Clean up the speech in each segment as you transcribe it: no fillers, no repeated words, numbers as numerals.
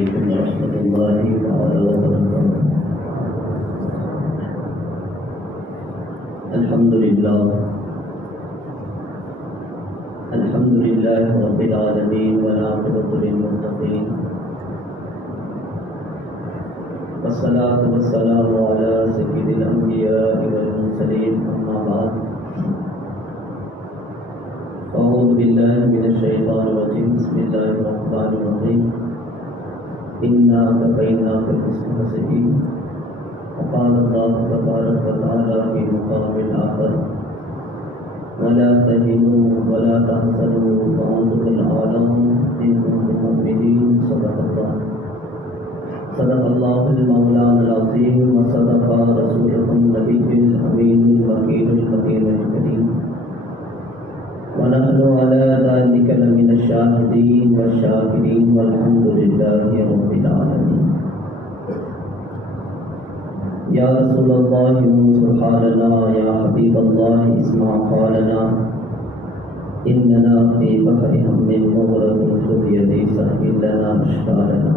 علیکم ورحمۃ اللہ تعالی وبرکاتہ۔ الحمدللہ رب العالمین والعاقبۃ للمتقین، والصلاۃ والسلام علی سید الانبیاء والمرسلین، اما بعد، اعوذ باللہ من الشیطان الرجیم، بسم اللہ الرحمن الرحیم، انا کفیناک المستہزئین، وقال اللہ تبارک وتعالی فی مقام آخر، ولا تهنوا ولا تحزنوا وانتم الاعلون ان كنتم مؤمنين۔ صدق الله المولانا العظيم وصدق رسوله النبي الامين المكين المكين الكريم، ونحن على ذلك لمن الشاهدين والشاكرين والحمد لله رب العالمين۔ یا رسول اللہ سبحاننا، یا حبیب اللہ اسمع قالنا، اننا فی بحر ہم مغرق خذ یدی سہل لنا اشکالنا۔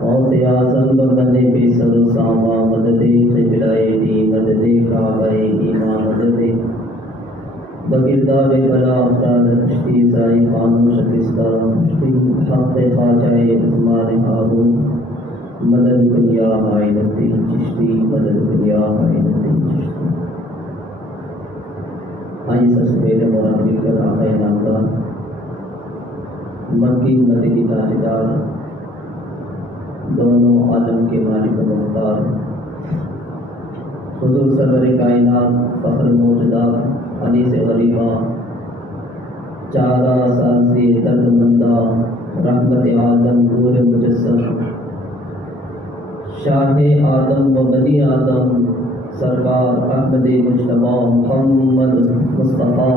غوث اعظم بمن بے سر و ساما، مدد قبلہ دی، مدد کعبہ ایمان، مدد بگرداب بلا افتاد کشتی سائی خانو شکستہ حق خواجہ ازمان ہارون، مدد دنیا معینتی چشتی، مدد دنیا معینتی چشتی۔ آئیے سب سے پہلے مولانا مل کر آقا نامدار مکی مدنی تاجدار، دونوں عالم کے مالک و مختار، حضور سرور کائنات، فخر موجودات، انیس غریبہ، چارہ سازی درد مندہ، رحمت عالم، نور مجسم، شاہ آدم و بنی آدم، سرکار احمد مجتبی محمد مصطفیٰ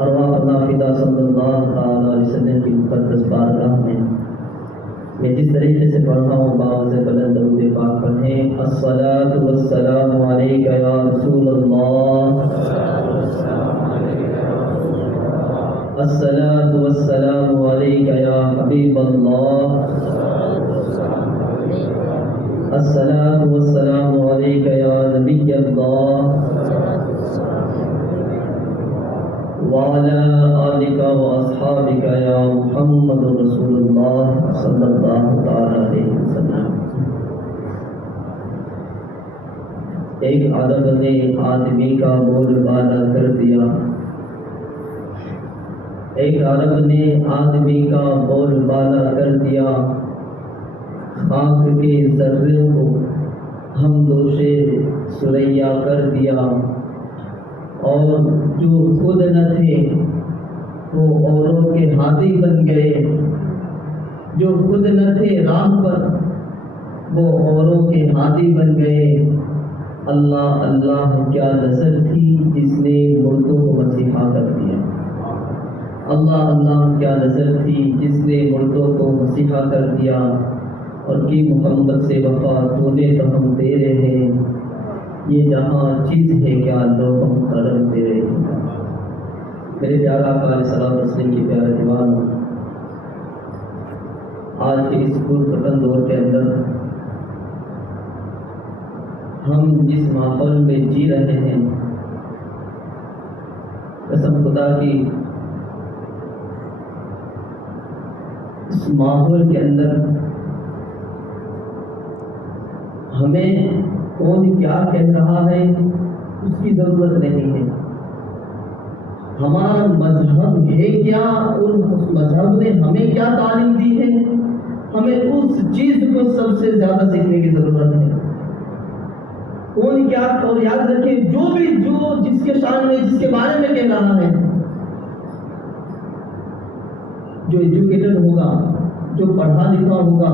ارواح نافدہ صلی اللہ تعالی علیہ وسلم کی مقدس بارگاہ میں جس طریقے سے پڑھا ہوں باوز بلند درود پاک پڑھیں۔ الصلاۃ والسلام علیک یا رسول اللہ، الصلاۃ والسلام علیک یا حبیب اللہ، الصلاۃ والسلام علیک یا نبی اللہ، وعلی آلک واصحابک یا محمد رسول اللہ صلی اللہ تعالی علیہ وسلم۔ ایک عرب نے آدمی کا بول بالا کر دیا، ایک عرب نے آدمی کا بول بالا کر دیا، خاک کے ذروں کو ہم دوشے سریا کر دیا، اور جو خود نہ تھے وہ اوروں کے ہادی بن گئے، جو خود نہ تھے راہ پر وہ اوروں کے ہادی بن گئے۔ اللہ اللہ کیا نظر تھی جس نے مردوں کو مسیحا کر دیا، اللہ اللہ کیا نظر تھی جس نے مردوں کو مسیحا کر دیا، اور کی محمد سے وفا تو نے تو ہم تیرے ہیں، یہ جہاں چیز ہے کیا لو ہم کرم تیرے ہیں۔ میرے پیارا آقا علیہ الصلوۃ والسلام کی پیارے دیوان، آج کے اس پرفتن دور کے اندر ہم جس ماحول میں جی رہے ہیں، قسم خدا کی اس ماحول کے اندر ہمیں کون کیا کہہ رہا ہے اس کی ضرورت نہیں ہے، ہمارا مذہب ہے کیا اور اس مذہب نے ہمیں کیا تعلیم دی ہے، ہمیں اس چیز کو سب سے زیادہ سیکھنے کی ضرورت ہے۔ کون کیا، اور یاد رکھیں جو جس کے شان میں جس کے بارے میں کہہ رہا ہے، جو ایجوکیٹڈ ہوگا، جو پڑھا لکھا ہوگا،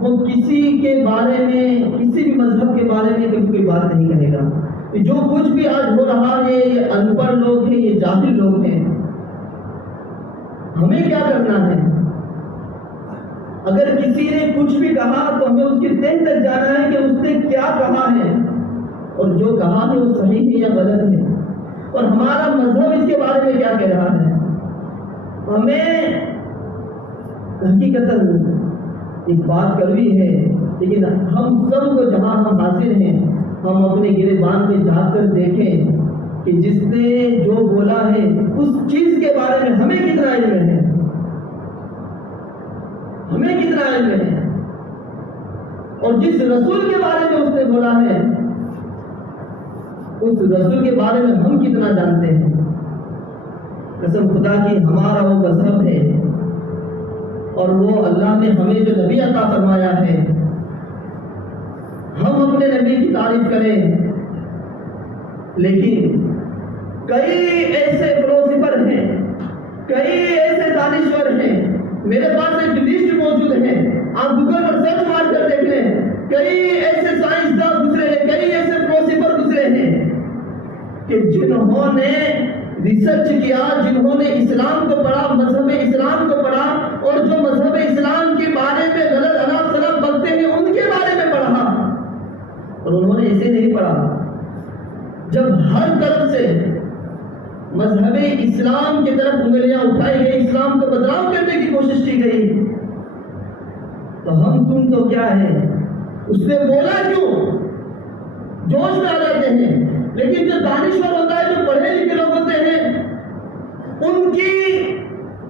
وہ کسی کے بارے میں، کسی بھی مذہب کے بارے میں کبھی کوئی بات نہیں کہے گا۔ جو کچھ بھی آج ہو رہا ہے یہ ان پڑھ لوگ ہیں، یہ جاہل لوگ ہیں۔ ہمیں کیا کرنا ہے؟ اگر کسی نے کچھ بھی کہا تو ہمیں اس کے تہ تک جانا ہے کہ اس نے کیا کہا ہے، اور جو کہا ہے وہ صحیح ہے یا غلط ہے، اور ہمارا مذہب اس کے بارے میں کیا کہہ رہا ہے۔ ہمیں حقیقتاً ایک بات کڑوی ہے، لیکن ہم سب کو جہاں ہم حاضر ہیں ہم اپنے گریبان میں جا کر دیکھیں کہ جس نے جو بولا ہے اس چیز کے بارے میں ہمیں کتنا علم ہے، ہمیں کتنا علم ہے، اور جس رسول کے بارے میں اس نے بولا ہے اس رسول کے بارے میں ہم کتنا جانتے ہیں۔ قسم خدا کی ہمارا وہ مذہب ہے اور وہ اللہ نے ہمیں جو نبی عطا فرمایا ہے، ہم اپنے نبی کی تعریف کریں، لیکن کئی ایسے فلسفر ہیں، کئی ایسے دانشور ہیں، میرے پاس ایک لسٹ موجود ہے، آپ گوگل پر سرچ مار کر دیکھ لیں، کئی ایسے سائنسداں گزرے ہیں، کئی ایسے فلسفر گزرے ہیں کہ جنہوں نے ریسرچ کیا، جنہوں نے اسلام کو پڑھا، مذہب اسلام کو پڑھا، اور جو مذہب اسلام کے بارے میں غلط اناپ شناپ بنتے ہیں ان کے بارے میں پڑھا، اور انہوں نے اسے نہیں پڑھا۔ جب ہر طرف سے مذہب اسلام کی طرف انگلیاں اٹھائی گئی، اسلام کو بدنام کرنے کی کوشش کی گئی، تو ہم تم تو کیا ہے، اس نے بولا کیوں جوش میں آ جاتے ہیں، لیکن جو دانشور ہوتا ہے، جو پڑھے لکھے لوگ ہوتے ہیں،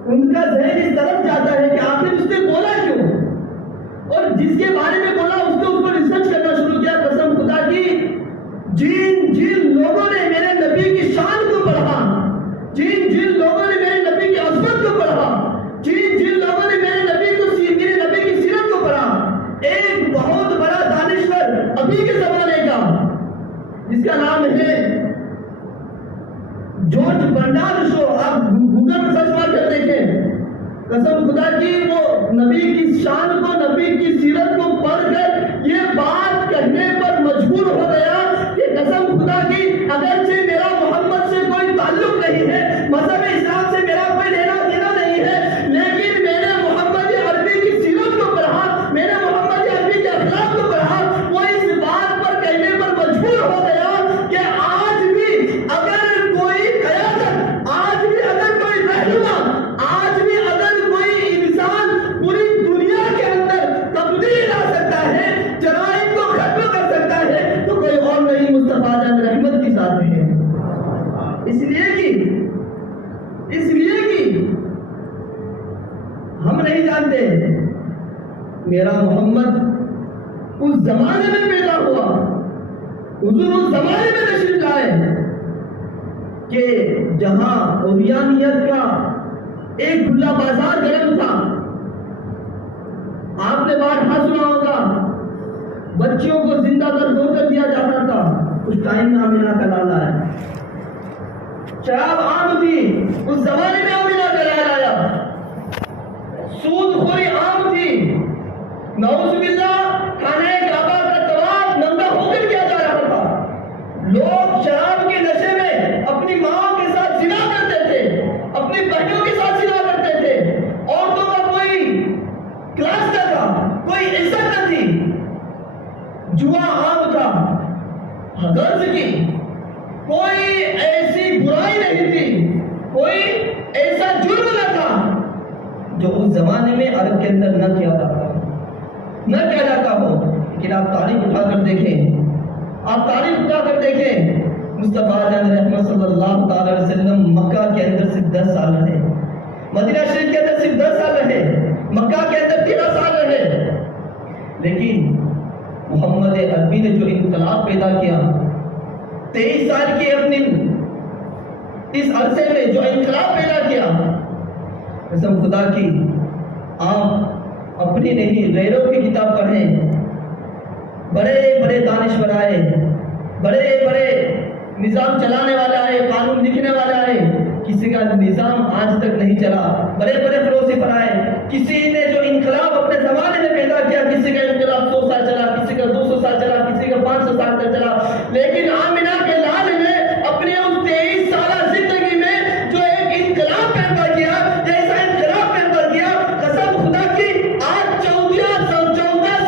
ان کا ذہن اس طرف جاتا ہے کہ آخر اس نے بولا کیوں، اور جس کے بارے میں بولا اس کو ریسرچ کرنا شروع کیا۔ قسم خدا کی جن لوگوں نے میرے نبی کی شان کو پڑھا، جن لوگوں نے میرے نبی کی عظمت کو پڑھا، جن لوگوں نے میرے نبی کی سیرت کو پڑھا، ایک بہت بڑا دانشور ابھی کے زمانے کا جس کا نام ہے جارج برنارڈ شو، آپ گوگل پر سرچ مار کر دیکھیں، قسم خدا کی وہ نبی کی شان کو، نبی کی سیرت کو پڑھ کر یہ بات کہنے پر مجبور ہو گیا کہ قسم خدا کی اگرچہ میرا محمد سے کوئی تعلق نہیں ہے، مذہب اسلام سے میرا کوئی لینا دینا نہیں ہے، لیکن میں نے محمد عربی کی سیرت کو پڑھا، میں نے محمد عربی کے اخلاق کو پڑھا، وہ اس بات پر کہنے پر مجبور ہو گیا کہ آج بھی اگر کوئی قیادت، آج بھی اگر کوئی رہنما، آج بھی اگر کوئی انسان پوری دنیا کے اندر تبدیلی لا سکتا ہے، جرائم کو ختم کر سکتا ہے، تو کوئی اور نہیں، مصطفیٰ جان رحمت کی ذات ہے۔ اس لیے کہ ہم نہیں جانتے میرا محمد اس زمانے میں پیدا ہوا، حضور اس زمانے میں تشریف لائے کہ جہاں اوریانیت کا ایک کھلا بازار گرم تھا۔ آپ نے بات سنا ہوگا، بچیوں کو زندہ دو کر دیا جاتا تھا، اس ٹائم میں آمینہ کا لالا ہے، شراب عام تھی اس زمانے میں، آمینہ کا لالا آیا، سود خوری عام تھی، نعوذ باللہ خانہ کعبہ کا طواف ننگا ہو کر کیا جا رہا تھا، لوگ شراب کے نشے میں اپنی ماں کے ساتھ زنا کرتے تھے، اپنی بہنوں کے ساتھ زنا کرتے تھے، عورتوں کا کوئی کلاس نہ تھا، کوئی عزت نہ تھی، جوا عام تھا، غرض کی کوئی ایسی برائی نہیں تھی، کوئی ایسا جرم نہ تھا جو اس زمانے میں عرب کے اندر نہ کیا جاتا ہو۔ لیکن آپ تاریخ اٹھا کر دیکھیں، آپ تاریخ اٹھا کر دیکھیں، مصطفیٰ جان رحمت صلی اللہ تعالی علیہ وسلم مکہ کے اندر صرف 10 سال رہے، مدینہ شریف کے اندر صرف 10 سال رہے، مکہ کے اندر 13 سال رہے، لیکن محمد عربی نے جو انقلاب پیدا کیا 23 سال کی اپنی اس عرصے میں جو انقلاب پیدا کیا، قسم خدا کی آپ اپنی نہیں غیروں کی کتاب پڑھیں، بڑے بڑے دانشور آئے، بڑے بڑے نظام چلانے والے آئے، قانون لکھنے والے آئے، کسی کا نظام آج تک نہیں چلا، بڑے بڑے فلسفر آئے، کسی نے جو انقلاب اپنے زمانے میں پیدا کیا، کسی کا انقلاب 100 سال چلا، کسی کا 200 سال چلا، کسی کا 500 سال تک چلا، لیکن آمینہ کے لال نے اپنے اس 23 سالہ زندگی میں جو ایک انقلاب پیدا کیا، جیسا انقلاب پیدا کیا، قسم خدا کی آج 14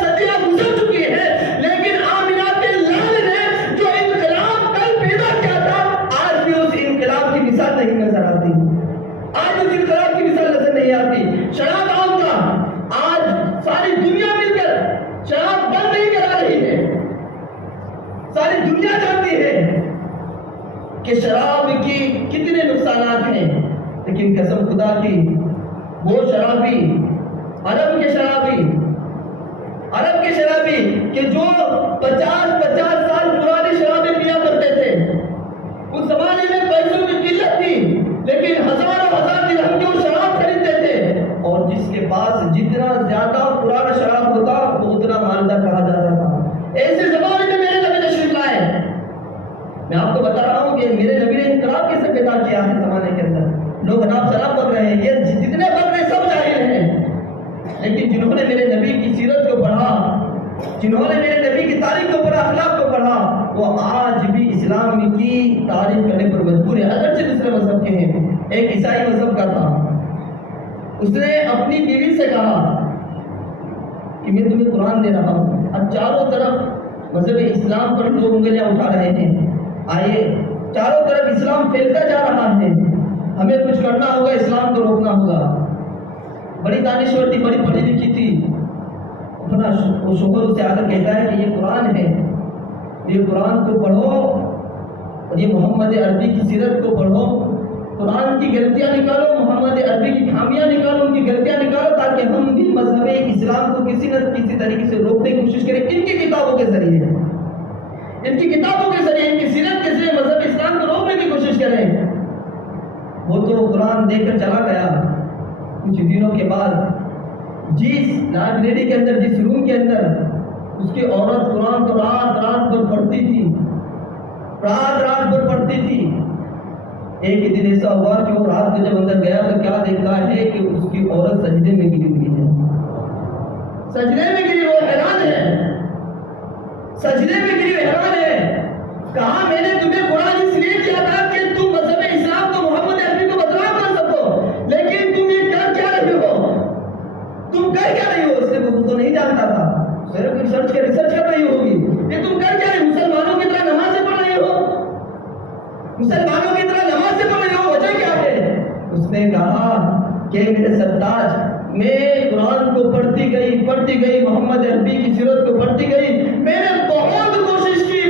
صدیاں گزر چکی ہے، لیکن آمینہ کے لال نے جو انقلاب کل پیدا کیا تھا، آج بھی اس انقلاب کی مثال نہیں نظر آتی، آج اس انقلاب کی مثال نظر نہیں آتی۔ شراب عام تھا، کہ شراب کی کتنے نقصانات ہیں، لیکن قسم خدا کی وہ شرابی، عرب کے شرابی کہ جو 50 سال پرانی شرابیں پیا کرتے تھے، اس زمانے میں پیسوں کی قلت تھی لیکن ہزار درہم کی وہ شراب خریدتے تھے، اور جس کے پاس جتنا زیادہ پرانا شراب ہوتا وہ اتنا مالدار کہا جاتا تھا۔ ایسے زمانے میں میرے نبی تشریف لائے۔ میں آپ کو بتا رہا ہوں کہ میرے نبی نے انقلاب کیسے پیدا کیا ہے زمانے کے اندر۔ لوگ اناپ شراب پڑھ رہے ہیں، یہ جتنے پڑھ رہے ہیں سب جاہل ہیں، لیکن جنہوں نے میرے نبی کی سیرت کو پڑھا، جنہوں نے میرے نبی کی تاریخ کو پڑھا، اخلاق کو پڑھا، وہ آج بھی اسلام کی تعریف کرنے پر مجبور ہے، اگرچہ دوسرے مذہب کے ہیں۔ ایک عیسائی مذہب کا تھا، اس نے اپنی بیوی سے کہا کہ میں تمہیں قرآن دے رہا ہوں۔ اب چاروں طرف مذہب اسلام پر لوگ انگلیاں اٹھا رہے ہیں، آئیے چاروں طرف اسلام پھیلتا جا رہا ہے، ہمیں کچھ کرنا ہوگا، اسلام کو روکنا ہوگا۔ بڑی دانشور تھی، بڑی پڑھی لکھی تھی، اپنا وہ شوہر سے آ کر کہتا ہے کہ یہ قرآن ہے، یہ قرآن کو پڑھو اور یہ محمد عربی کی سیرت کو پڑھو، قرآن کی غلطیاں نکالو، محمد عربی کی خامیاں نکالو، ان کی غلطیاں نکالو، تاکہ ہم بھی مذہب اسلام کو کسی نہ کسی طریقے سے روکنے کی کوشش کریں، ان کی کتابوں کے ذریعے، ان کی کتابوں کے ذریعے، ان کی سیرت کے ذریعے مذہب اسلام کو روکنے کی کوشش کریں۔ وہ تو قرآن دے کر چلا گیا، کچھ دنوں کے بعد جس لائبریری کے اندر، جس روم کے اندر اس کی عورت قرآن کو رات بھر پڑھتی تھی، رات بھر پڑھتی تھی، ایک ہی دن ایسا ہوا کہ وہ رات کو جب اندر گیا تو کیا دیکھتا ہے کہ اس کی عورت سجدے میں گری ہوئی ہے، سجدے میں گری، وہ حیران ہے، سجدے میں گری حیران ہے۔ کہا میں نے تمہیں قرآن اس لیے کیا تھا کہ تم مذہب اسلام کو، محمد عربی کو بدنام کر سکو، لیکن تم یہ کر کیا رہے ہو، تم کر کیا رہی ہو؟ اس نے تو نہیں جانتا تھا، صرف ریسرچ کر رہی ہوگی کہ تم کر کیا رہی، مسلمانوں کی طرح نمازیں پڑھ رہی ہو، مسلمانوں کی طرح نمازیں پڑھ رہی ہو، وجہ کیا ہے؟ اس نے کہا کہ میرے سرتاج، میں قرآن کو پڑھتی گئی، محمد عربی کی سیرت کو پڑھتی گئی، میں نے بہت کوشش کی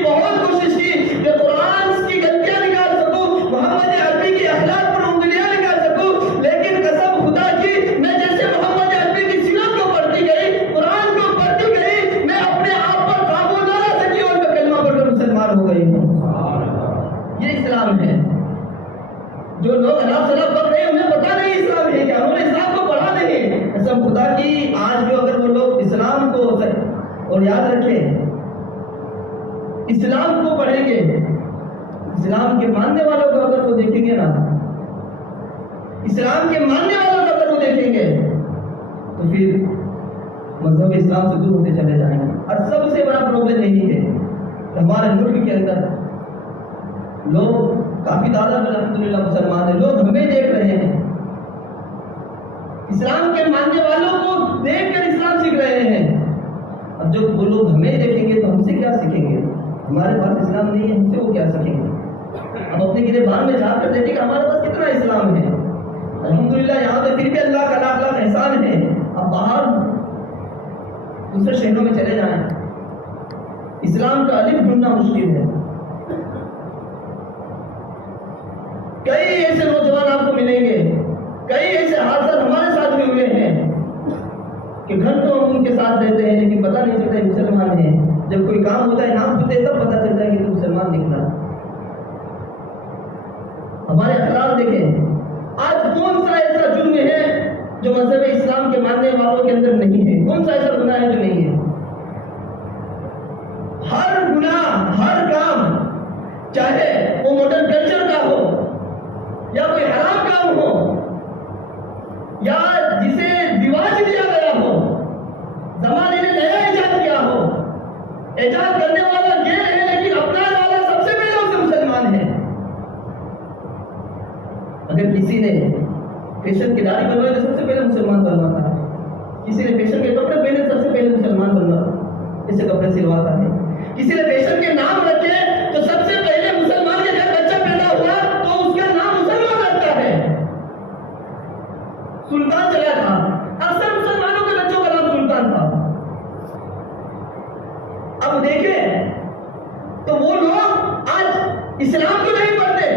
کہ قرآن کی غلطیاں نکال سکوں، محمد عربی کی اخلاق پر انگلیاں نکال سکوں، لیکن قسم خدا کی میں جیسے محمد عربی کی سیرت کو پڑھتی گئی، قرآن کو پڑھتی گئی، میں اپنے آپ پر قابو نہ لا سکی اور میں کلمہ پڑھ کر مسلمان ہو گئی ہوں۔ یہ اسلام ہے۔ جو لوگ اناپ شراب پڑھ رہے ہیں انہیں پتہ نہیں اسلام ہے کیا، انہوں نے اسلام کو پڑھا نہیں۔ قسم خدا کی آج بھی اگر وہ لوگ اسلام کو، اور یاد رکھیں اسلام کو پڑھیں گے، اسلام کے ماننے والوں کو اگر وہ دیکھیں گے نا، اسلام کے ماننے والوں کو اگر وہ دیکھیں گے تو پھر مذہب اسلام سے دور ہوتے چلے جائیں گے۔ اور سب سے بڑا پرابلم یہی ہے کہ ہمارے ملک کے اندر لوگ کافی تعداد میں الحمدللہ مسلمان ہیں، لوگ ہمیں دیکھ رہے ہیں، اسلام کے ماننے والوں کو دیکھ کر اسلام سیکھ رہے ہیں۔ اب جب وہ لوگ ہمیں دیکھیں گے تو ہم سے کیا سیکھیں گے؟ ہمارے پاس اسلام نہیں ہے، ہم سے وہ کیا سیکھیں گے؟ اب اپنے گریبان میں جا کر دیکھیں کہ ہمارے پاس کتنا اسلام ہے۔ الحمدللہ یہاں پہ پھر بھی اللہ کا لاکھ لاکھ احسان ہے۔ اب باہر دوسرے شہروں میں چلے جائیں، اسلام کا الف ڈھونڈنا مشکل ہے۔ کئی ایسے نوجوان آپ کو ملیں گے، کئی ایسے حادثات ہمارے ساتھ بھی ہوئے ہیں کہ گھنٹوں ہم ان کے ساتھ رہتے ہیں لیکن پتہ نہیں چلتا مسلمان ہیں، جب کوئی کام ہوتا ہے نام پوچھتے تب پتہ چلتا ہے کہ تو مسلمان نکلا۔ ہمارے اخلاق دیکھیں، آج کون سا ایسا جرم ہے جو مذہب اسلام کے ماننے والوں کے اندر نہیں ہے؟ کون سا ایسا گناہ ہے جو نہیں ہے؟ ہر گناہ، ہر کام، چاہے وہ ماڈرن کلچر کا ہو یا کوئی حرام کام ہو یا جسے رواج دیا گیا ہو، زمانے نے نیا ایجاد کیا ہو، ایجاد کرنے والا یہ ہے لیکن اپنانے والا سب سے پہلے اسے مسلمان ہے۔ اگر کسی نے فیشن کی داڑھی بنوائی تو سب سے پہلے مسلمان بنواتا ہے، کسی نے فیشن کے کپڑے پہنے سب سے پہلے مسلمان بنواتا اسے کپڑے سلواتا ہے، کسی نے فیشن کے نام رکھے تو سب سے پہلے مسلمان کے گھر بچہ پیدا ہوا تو اس کا نام مسلمان رکھتا ہے۔ سلطان چلا تھا، اکثر مسلمانوں کے بچوں کا نام سلطان تھا۔ اب دیکھیں تو وہ لوگ آج اسلام کو نہیں پڑھتے،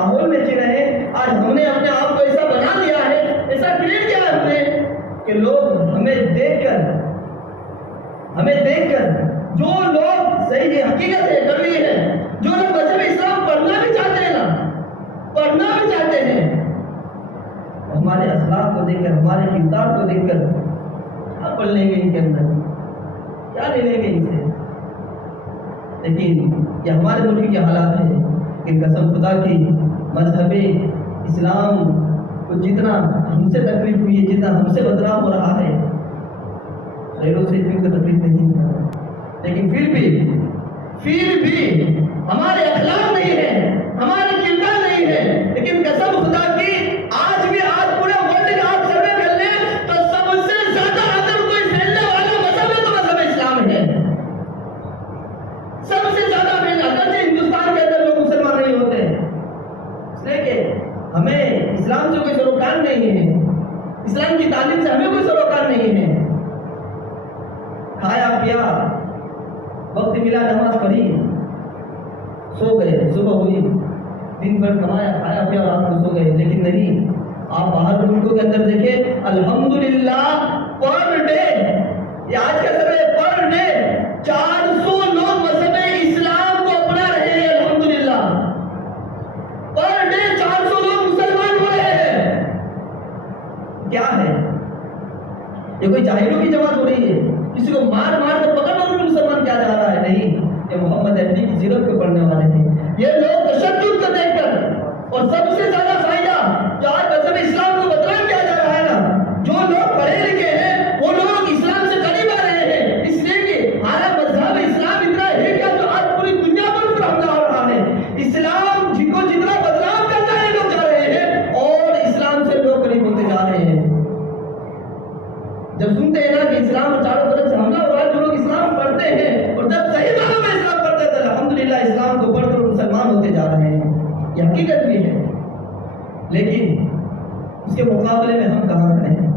ماحول میں جی رہے ہیں. آج ہم نے اپنے آپ کو ایسا بنا لیا ہے, ایسا کریٹ کیا ہے ہم نے کہ لوگ ہمیں دیکھ کر جو لوگ صحیح حقیقت ہے کڑوی ہے, جو لوگ مذہب اسلام پڑھنا بھی چاہتے ہیں, ہمارے اخلاق کو دیکھ کر, ہمارے کردار کو دیکھ کر کیا پڑھ لیں گے ان کے اندر, کیا لے لیں گے ان سے. لیکن یہ ہمارے ملک کے حالات ہیں کہ قسم خدا کی مذہب اسلام کو جتنا ہم سے تکلیف ہوئی ہے, جتنا ہم سے بدنام ہو رہا ہے, غیروں سے اتنی تو تکلیف نہیں ہو رہا. لیکن پھر بھی ہمارے اخلاق نہیں ہے, ہمارے کردار نہیں ہے. لیکن قسم خدا کی آج پورے ورلڈ کا آپ سروے کر لیں تو سب سے زیادہ اگر کوئی پھیلنے والا مذہب ہے تو مذہب اسلام ہے. سب سے زیادہ پھیلنا, اگرچہ ہندوستان کے اندر لوگ مسلمان نہیں ہوتے, اس لیے کہ ہمیں اسلام سے کوئی سروکار نہیں ہے, اسلام کی تعلیم سے ہمیں کوئی سروکار نہیں ہے. کھایا پیا, وقت ملا نماز پڑھی, سو گئے, صبح ہوئی, دن بھر کمایا, کھایا پیا, رات کو سو گئے. لیکن نہیں, آپ باہر ملکوں کے اندر دیکھیں, الحمدللہ پر ڈے, یہ آج کا سب ہے, پر ڈے 400 لوگ مذہب اسلام کو اپنا رہے ہیں. الحمدللہ پر ڈے 400 لوگ مسلمان ہو رہے ہیں. کیا ہے یہ؟ کوئی جاہلوں کی جماعت ہو رہی ہے, کسی کو مار کر پکڑ کر مسلمان کیا جا رہا ہے؟ نہیں, یہ محمد عربی کی سیرت کو پڑھنے والے ہیں. یہ لوگ تشدد کو دیکھ کر, اور سب سے زیادہ فائدہ جو آج مذہب اسلام کو بدنام کیا جا رہا ہے نا, جو لوگ پڑھے لکھے ہیں وہ لوگ اسلام سے قریب آ رہے ہیں. اس لیے کہ ہمارا مذہب اسلام اتنا ہے کیا جو آج پوری دنیا پر حملہ ہو رہا ہے. اسلام جن کو جتنا بدنام کرتا ہے لوگ جا رہے ہیں, اور اسلام سے لوگ قریب ہوتے جا رہے ہیں. جب سنتے ہیں نا کہ اسلام چاروں طرف سے حملہ ہو رہا ہے, جو لوگ اسلام پڑھتے ہیں اور جب صحیح معنوں میں اسلام پڑھتے ہیں تو الحمدللہ اسلام کو پڑھ کر مسلمان ہوتے جا رہے ہیں. یہ حقیقت بھی ہے. لیکن اس کے مقابلے میں ہم کہاں کھڑے ہیں؟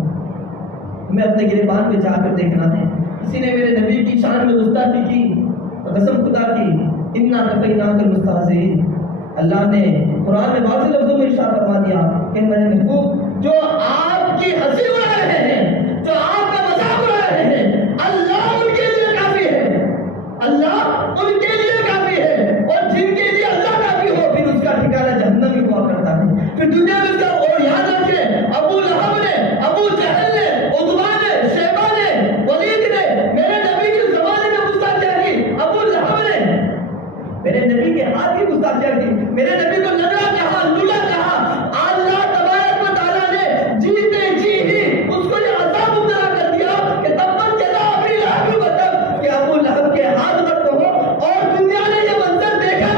ہمیں اپنے گریبان پہ جا کر دیکھنا ہے. کسی نے میرے نبی کی شان میں گستاخی کی, قسم خدا کی, انا کفیناک المستہزئین. اللہ نے قرآن میں واضح لفظوں میں ارشاد فرما دیا کہ میرے محبوب جو آپ کی ہنسی اڑا رہے ہیں, جو آپ کا مذاق اڑا رہے ہیں, اللہ ان کے لیے کافی ہے. اللہ ان کے لیے کافی ہے, اور جن کے لیے اللہ کافی ہو پھر اس کا ٹھکانہ جہنم ہی ہوا کرتا ہے. پھر دنیا میں اس کا, اور یاد رکھیں, ابو لہب نے, ابو جہل نے, عتبہ نے, شیبہ نے, ولید نے میرے نبی کے زمانے میں گستاخیاں کی. ابو لہب نے میرے نبی کے ہاتھ کی گستاخیاں کی, میرے نبی کو لگا کہا, لولا کہا. اللہ تبارک و تعالیٰ نے جیتے جی ہی اس کو یہ عذاب مبتلا کر دیا کہ تبت یدا ابی لہب وتب, کہ ابو لہب کے ہاتھ مت کہو. اور دنیا نے یہ منظر دیکھا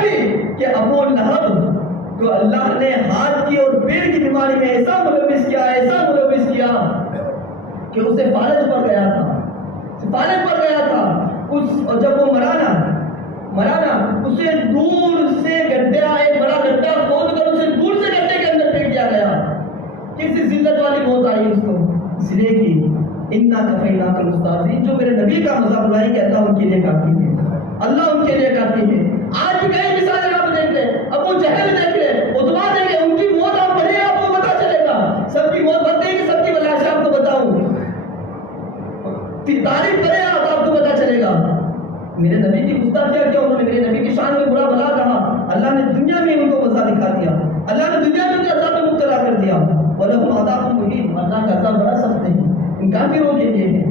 بھی کہ ابو لہب کو اللہ نے ہاتھ کی اور پیٹ کی بیماری میں ایسا ملوث کیا کہ اسے فالج پڑ گیا تھا. اور جب وہ مرا نا اسے دور سے گڈھا, ایک بڑا گڈھا کھود کر اسے دور سے گڈھے کے اندر پھینک دیا گیا. کسی ذلت والی موت آئی اس کو, اس لیے کہ انا کفیناک المستہزئین, جو میرے نبی کا مذاق اڑائے کہ اللہ ان کے لیے کافی ہے, اللہ ان کے لیے کافی ہے. آج بھی کئی مثالیں آپ دیکھ لیں, ابو جہل دیکھ لیں, عتبہ دیکھ لیں, ان کی موت آپ پڑھیں آپ کو پتا چلے گا. سب کی موت بتائیں کہ سب کی بلاش آپ کو بتاؤں, تاریخ کریں آپ کو پتا چلے گا. میرے نبی کی گستاخیاں کیا, انہوں نے میرے نبی کی شان میں برا بھلا کہا. اللہ نے دنیا میں ان کو مزہ دکھا دیا, اللہ نے دنیا میں ان کو عذاب میں مبتلا کر دیا. وَلَهُمْ عَذَابٌ مُهِينٌ, اللہ کا عذاب بڑا سخت ہے, ان کافروں کے لیے ہے.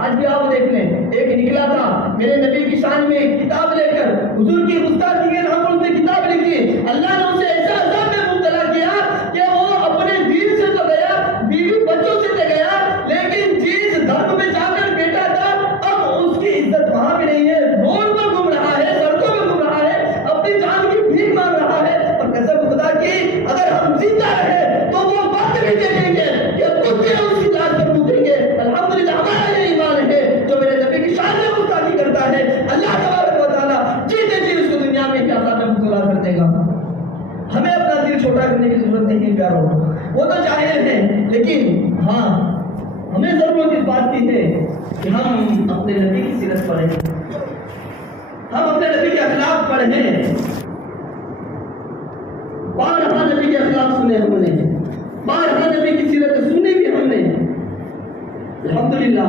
آج بھی آپ دیکھ لیں, ایک نکلا تھا میرے نبی کی شان میں کتاب لے کر, حضور کی گستاخی کے نام پر اس نے کتاب لکھی. اللہ نے اسے ایسا عذاب میں مبتلا کیا کہ وہ اپنے دین سے تو گیا, بیوی بچوں سے تو گیا, لیکن جس دھرم میں جا کر بیٹا تھا اب اس کی عزت وہاں بھی نہیں ہے. روڈ پر گھوم رہا ہے, سڑکوں میں گھوم رہا ہے, اپنی جان کی بھیک مانگ رہا ہے. اور قسم خدا کی اگر ہم زندہ رہے تو وہ وقت بھی دیکھیں گے کہ کتے اس کی لاش پر پوچھیں گے. الحمدللہ ہمارا یہ ایمان ہے جو میرے نبی کی شان میں گستاخی کرتا ہے, اللہ تبارک و تعالیٰ جیتے جی اس کو دنیا میں کیا عذاب میں مبتلا کر دے گا. ہمیں اپنا دل چھوٹا کرنے کی ضرورت نہیں ہے پیاروں, وہ تو جاہل ہیں. لیکن ہاں ہمیں ضرورت اس بات کی ہے کہ ہم اپنے نبی کی سیرت پڑھیں, ہم اپنے نبی کے اخلاق پڑھیں, نبی کے اخلاق سنے ہم نے، بارہا نبی کی سیرت سنی بھی ہم نے الحمدللہ،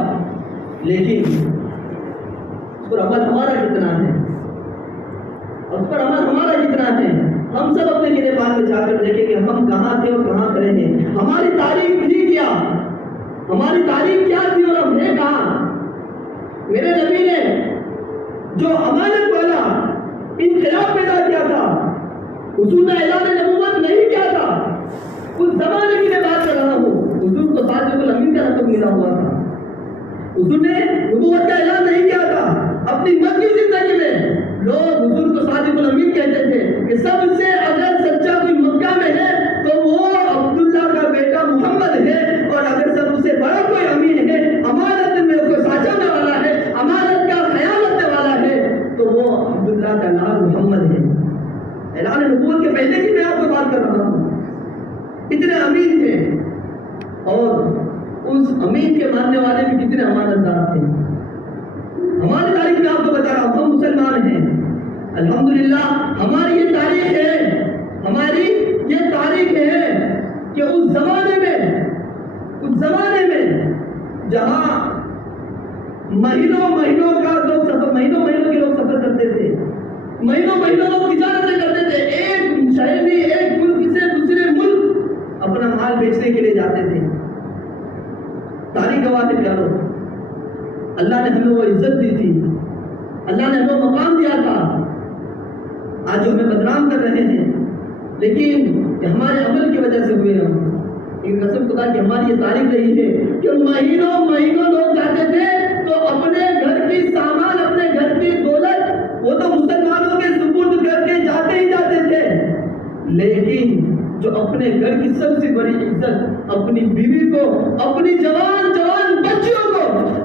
لیکن اس پر عمل ہمارا کتنا ہے، اس پر عمل ہمارا کتنا ہے؟ ہم سب اپنے گرے بان میں جا کر دیکھیں کہ ہم کہاں تھے اور کہاں کھڑے ہیں، ہماری تاریخ تھی کیا، ہماری تاریخ کیا تھی اور ہم نے کہاں؟ میرے نبی نے جو امانت والا انقلاب پیدا کیا تھا، حضور نے اعلان نبوت نہیں کیا تھا، اس زمانے کی میں بات کر رہا ہوں، حضور کو صادق الامین کا حکم ملا ہوا تھا، حضور نے نبوت کا اعلان نہیں کیا تھا، اپنی مکی زندگی میں لوگ حضور کو صادق الامین کہتے تھے کہ سب سے اگر سچا کوئی مکہ میں ہے تو وہ عبداللہ کا بیٹا محمد ہے، اور اگر سب سے بڑا کوئی امین ہے، امانت میں کوئی سانچنے والا ہے، امانت کا خیال رکھنے والا ہے، تو وہ عبداللہ کا نام محمد ہے۔ اعلان نبوت کے پہلے کی میں آپ کو بات کر رہا ہوں، کتنے امین تھے، اور اس امین کے ماننے والے بھی کتنے امانت دار تھے۔ ہماری تاریخ میں آپ کو بتا رہا ہوں، ہم مسلمان ہیں الحمدللہ، ہماری یہ تاریخ ہے، ہماری یہ تاریخ ہے کہ اس زمانے میں جہاں مہینوں کا لوگ سفر، مہینوں کے لوگ سفر کرتے تھے، مہینوں لوگ تجارتیں کرتے تھے، ایک شہر میں ایک ملک سے دوسرے ملک اپنا مال بیچنے کے لیے جاتے تھے۔ تاریخ گواہ ہے پیارو، اللہ نے ہمیں وہ عزت دی تھی، اللہ نے ہمیں مقام دیا تھا، آج جو ہمیں بدنام کر رہے ہیں، لیکن ہمارے عمل کی وجہ سے ہوئے ہم، لیکن قسم خدا کہ ہماری یہ تاریخ رہی ہے کہ مہینوں لوگ جاتے تھے تو اپنے گھر کی سامان، اپنے گھر کی دولت وہ تو مسلمانوں کے سپرد کر کے جاتے تھے، لیکن جو اپنے گھر کی سب سے بڑی عزت اپنی بیوی کو، اپنی جوان بچیوں کو،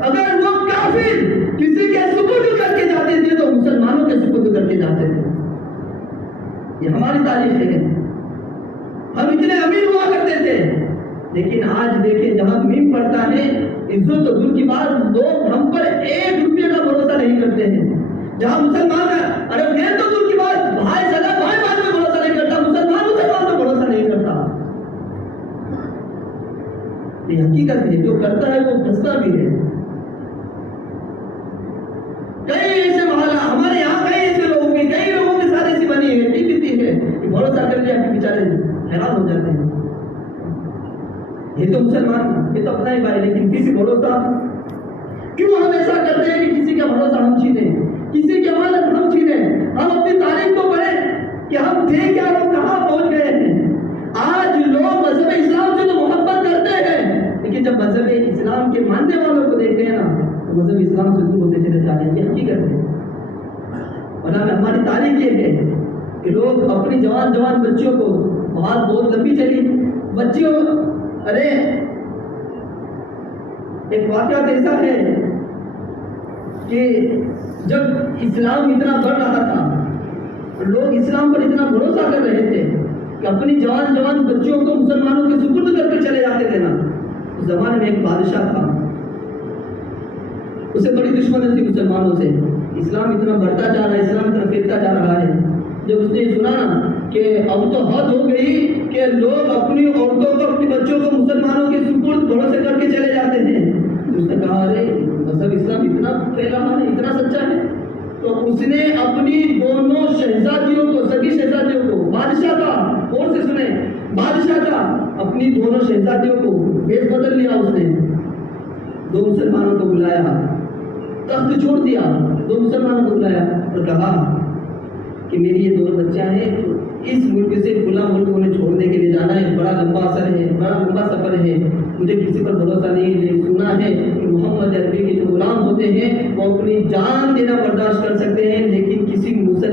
اگر وہ کافر کسی کے سپرد کر کے جاتے تھے تو مسلمانوں کے سپرد کر کے جاتے تھے۔ یہ ہماری تاریخ ہے، ہم اتنے امیر ہوا کرتے تھے، لیکن آج دیکھیں جہاں میم پڑتا ہے، عزت تو دور کی بات، لوگ ہم پر 1 روپے کا بھروسہ نہیں کرتے ہیں۔ جہاں مسلمان ہے، ارے یہ تو دور کی بات، بھائی سدا بھائی بات میں بھروسہ نہیں کرتا، مسلمان تو بھروسہ نہیں کرتا۔ یہ حقیقت ہے، جو کرتا ہے وہ پھنستا بھی ہے۔ کئی ایسے محلہ ہمارے یہاں، کئی لوگوں کے ساتھ ایسی بنی ہے، ٹھیک ہے، کہ بھروسہ کر لیا کہ بیچارے حیران ہو جاتے ہیں، یہ تو مسلمان، یہ تو اپنا ہی بھائی، لیکن کسی بھروسہ کیوں ہم ایسا کرتے ہیں کہ کسی کا بھروسہ ہم چھینیں، کسی کی امانت ہم چھینیں؟ ہم اپنی تاریخ کو پڑھیں کہ ہم تھے کیا، ہم کہاں پہنچ گئے ہیں۔ آج لوگ مذہب اسلام سے تو محبت کرتے ہیں، لیکن جب مذہب اسلام کے ماننے والوں کو دیکھتے ہیں نا تو مذہب اسلام سے دور ہوتے چلے جا رہے ہیں، یہ حقیقت ہے۔ اور ہماری تاریخ یہ ہے کہ لوگ اپنی جوان بچیوں کو، بات بہت لمبی چلی، بچیوں، ارے ایک واقعہ ایسا ہے کہ جب اسلام اتنا بڑھ رہا تھا، لوگ اسلام پر اتنا بھروسہ کر رہے تھے کہ اپنی جوان بچیوں کو مسلمانوں کے سپرد کر کے چلے جاتے تھے نا، اس زمانے میں ایک بادشاہ تھا، اسے بڑی دشمنی تھی مسلمانوں سے، اسلام اتنا بڑھتا جا رہا ہے، اسلام اتنا پھیلتا جا رہا ہے۔ جب اس نے سنا کہ اب تو حد ہو گئی کہ لوگ اپنی عورتوں کو، اپنی بچوں کو مسلمانوں کے سپرد بھروسے کر کے چلے جاتے ہیں، اس نے کہا ارے مذہب اسلام اتنا پھیلا ہے، اتنا سچا ہے، تو اس نے اپنی دونوں شہزادیوں کو، سگی شہزادیوں کو، بادشاہ تھا، اور سے سنیں، بادشاہ تھا، اپنی دونوں شہزادیوں کو بیس بدل لیا، اس نے 2 مسلمانوں کو بلایا، تخت چھوڑ دیا، 2 مسلمانوں کو بلایا اور کہا کہ میری یہ 2 بچیاں ہیں، اس ملک سے کھلا ملک انہیں چھوڑنے کے لیے جانا ہے، بڑا لمبا سفر ہے، مجھے کسی پر بھروسہ نہیں ہے، سنا ہے کہ محمد عربی کے جو غلام ہوتے ہیں وہ اپنی جان دینا برداشت کر سکتے ہیں، لیکن کسی بھی مذہب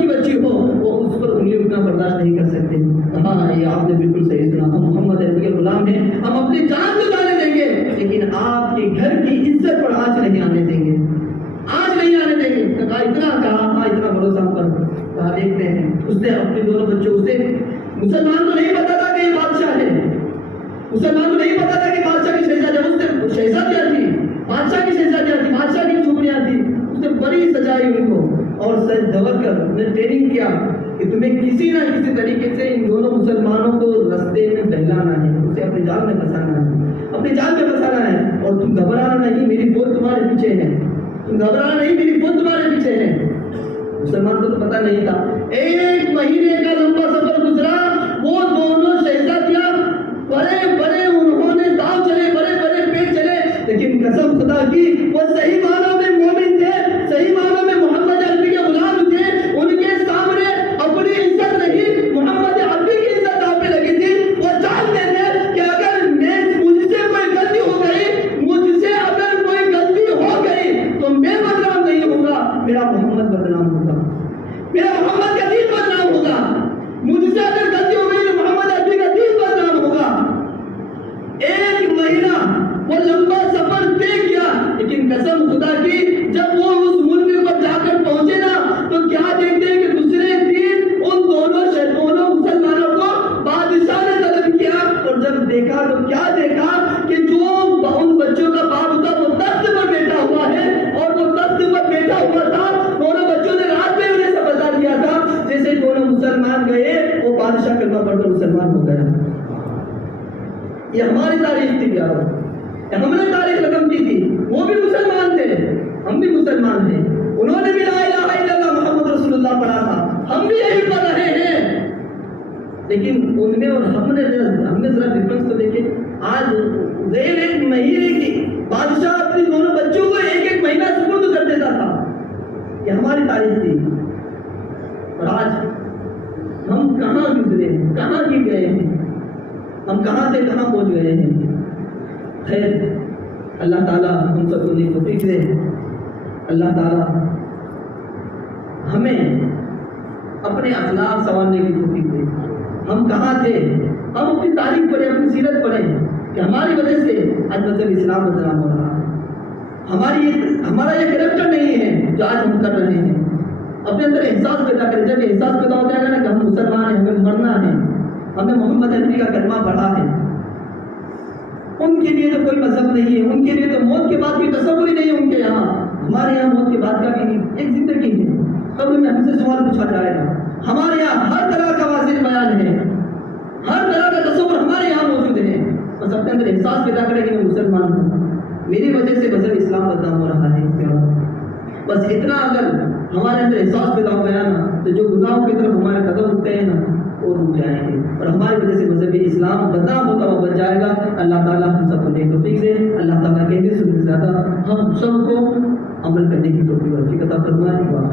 کی بچی ہو وہ اس پر انگلی اٹھنا برداشت نہیں کر سکتے۔ ہاں یہ آپ نے بالکل صحیح سنا، ہم محمد عربی کے غلام ہیں، ہم اپنی جان کو جانے دیں گے، لیکن آپ کے گھر کی عزت پر آج نہیں آنے دیں گے، آج نہیں آنے دیں گے۔ اتنا بھروسہ ہم پر کہا، دیکھتے ہیں اس نے اپنے دونوں بچوں، اسے مسلمان کو نہیں پتا تھا کہ یہ بادشاہ ہے، مسلمان کو نہیں پتا تھا کہ بادشاہ کی شہزادیاں، اس نے شہزادیاں تھی، بادشاہ کی شہزادیاں تھی، بادشاہ کی چھوکریاں تھی، اس نے بڑی سجائی ان کو اور سج دھول کر انہیں ٹریننگ کیا کہ تمہیں کسی نہ کسی طریقے سے ان دونوں مسلمانوں کو رستے میں بہلانا ہے، اسے اپنے جال میں پھنسانا ہے، اپنے جال میں پھنسانا ہے، اور تم گھبرانا نہیں، میری فوج تمہارے پیچھے ہے، تم گھبرانا نہیں، میری فوج تمہارے پیچھے ہے۔ مسلمان کو تو پتہ نہیں تھا، 1 مہینے کا لمبا سفر گزرا، وہ دونوں شہزادیاں بڑے بڑے انہوں نے داؤ چلے، بڑے بڑے پیٹ چلے، لیکن قسم خدا کی وہ صحیح معنوں میں مومن تھے، صحیح معنوں میں محمد عربی کے غلام تھے، ان کے سامنے اپنی عزت نہیں، محمد عربی کی عزت داؤ پہ لگی تھی۔ وہ جانتے تھے کہ اگر مجھ سے کوئی غلطی ہو گئی، مجھ سے اگر کوئی غلطی ہو گئی تو میں بدنام نہیں ہوں گا، میرا محمد بدنام ہوگا، میرا محمد کا دین بدنام ہوگا، مجھ سے اگر غلطی ہو گئی تو محمد عربی کا دین بدنام ہوگا۔ 1 مہینہ وہ لمبا سفر طے کیا، لیکن قسم خدا کی جب وہ اس ملک پر جا کر پہنچے نا تو کیا دیکھتے ہیں کہ دوسرے دن ان دونوں مسلمانوں کو بادشاہ نے طلب کیا، اور جب دیکھا تو کیا دیکھا کہ جو ان بچوں کا باپ تھا وہ تخت پر بیٹھا ہوا ہے، اور وہ تخت پر بیٹھا ہوا تھا، دونوں بچوں نے رات میں انہیں سب بتا دیا تھا، جیسے دونوں مسلمان گئے وہ بادشاہ کلمہ پڑھ کر مسلمان ہو گیا۔ یہ ہماری تاریخ تھی یارو، ہم نے تاریخ رقم کی تھی، وہ بھی مسلمان تھے، ہم بھی مسلمان تھے، انہوں نے بھی لا الہ الا اللہ محمد رسول اللہ پڑھا تھا، ہم بھی یہی پڑھ رہے ہیں، لیکن ان میں اور ہم نے ذرا ڈفرنس تو دیکھیں۔ آج 1 مہینے کی بادشاہ اپنے دونوں بچوں کو 1 مہینہ سپرد کر دیتا تھا، یہ ہماری تاریخ تھی، اور آج ہم کہاں گزرے ہیں، کہاں گر گئے ہیں، ہم کہاں سے کہاں پہنچ گئے ہیں۔ خیر اللہ تعالیٰ ہم سب کو نیک توفیق دے، اللہ تعالیٰ ہمیں اپنے اخلاق سنوارنے کی توفیق دے۔ ہم کہاں تھے، ہم اپنی تاریخ پڑھیں، اپنی سیرت پڑھیں کہ ہماری وجہ سے آج مذہب اسلام بدنام ہو رہا ہے، ہمارا یہ کریکٹر نہیں ہے جو آج ہم کر رہے ہیں۔ اپنے اندر احساس پیدا کریں، جب احساس پیدا ہو جائے گا نا کہ ہم مسلمان ہیں، ہمیں مرنا ہے، ہمیں محمد عربی کا کلمہ پڑھا ہے، ان کے لیے تو کوئی مذہب نہیں ہے، ان کے لیے تو موت کے بعد بھی تصور ہی نہیں ہے ان کے یہاں، ہمارے یہاں موت کے بعد کا بھی ایک زندگی ہے، قبر میں ہم سے سوال پوچھا جائے گا، ہمارے یہاں ہر طرح کا واضح بیان ہے، ہر طرح کا تصور ہمارے یہاں موجود ہے، بس اپنے اندر احساس پیدا کرے کہ میں مسلمان ہوں، میری وجہ سے مذہب اسلام بدنام ہو رہا ہے، بس اتنا اگر ہمارے اندر احساس پیدا ہو گیا نا تو جو گناہوں کی طرف ہمارے قدم اٹھتے ہیں نا وہ رک جائیں گے، اور ہماری وجہ سے مذہب اسلام بدنام ہوتا ہوا بچ جائے گا۔ اللہ تعالیٰ ہم سب کو نیک توفیق دے، اللہ تعالیٰ کہنے سے زیادہ ہم سب کو عمل کرنے کی توفیق عطا فرمائے۔